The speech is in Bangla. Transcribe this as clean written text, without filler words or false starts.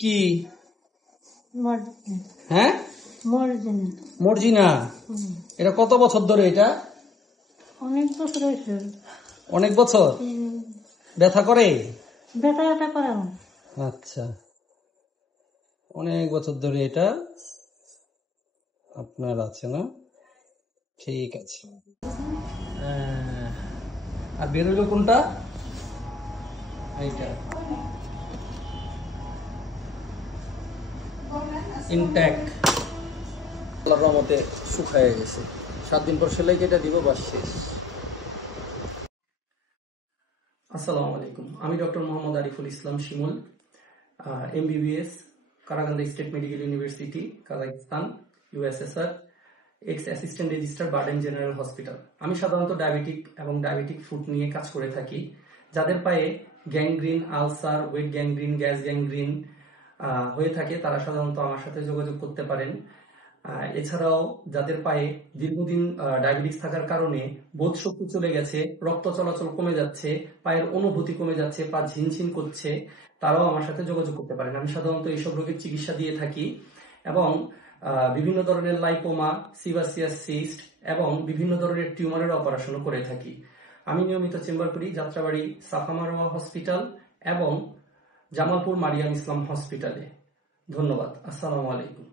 কি মর্জিনা। হ্যাঁ মর্জিনা। মর্জিনা, এটা কত বছর ধরে? এটা অনেক বছর হয়েছে। অনেক বছর। ব্যথা করে? ব্যথা ব্যথা করে না। আচ্ছা, অনেক বছর ধরে এটা আপনার আছে না? ঠিক আছে। আর বেরোলো কোনটা? এইটা ইনট্যাক্ট, আল্লাহর রহমতে শুকায় গেছে। 7 দিন পর সেলাই কেটে দিব, বাস শেষ। আসসালামু আলাইকুম, আমি doctor Mohammad Ariful Islam Shimul, MBBS, Karaganda state medical university, Kazakhstan, USSR, ex assistant registrar BIRDEM general hospital. আমি সাধারণত ডায়াবেটিক ফুড নিয়ে কাজ করে থাকি। যাদের পায়ে gangrene, ulcer, wet gangrene, gas gangrene হয়ে থাকে তারা সাধারণত আমার সাথে যোগাযোগ করতে পারেন। এছাড়াও যাদের পায়ে দীর্ঘদিন ডায়াবেটিস থাকার কারণে বোধ শক্তি চলে গেছে, রক্ত চলাচল কমে যাচ্ছে, পায়ের অনুভূতি কমে যাচ্ছে, পা ঝিনঝিন করছে, তারাও আমার সাথে যোগাযোগ করতে পারেন। আমি সাধারণত এইসব রোগের চিকিৎসা দিয়ে থাকি এবং বিভিন্ন ধরনের লাইপোমা, সিভাসিয়াস সিস্ট এবং বিভিন্ন ধরনের টিউমারের অপারেশনও করে থাকি। আমি নিয়মিত চেম্বার করি যাত্রাবাড়ি সাফা মারওয়া হসপিটাল এবং জামালপুর মারিয়াম ইসলাম হসপিটালে। ধন্যবাদ। আসসালামু আলাইকুম।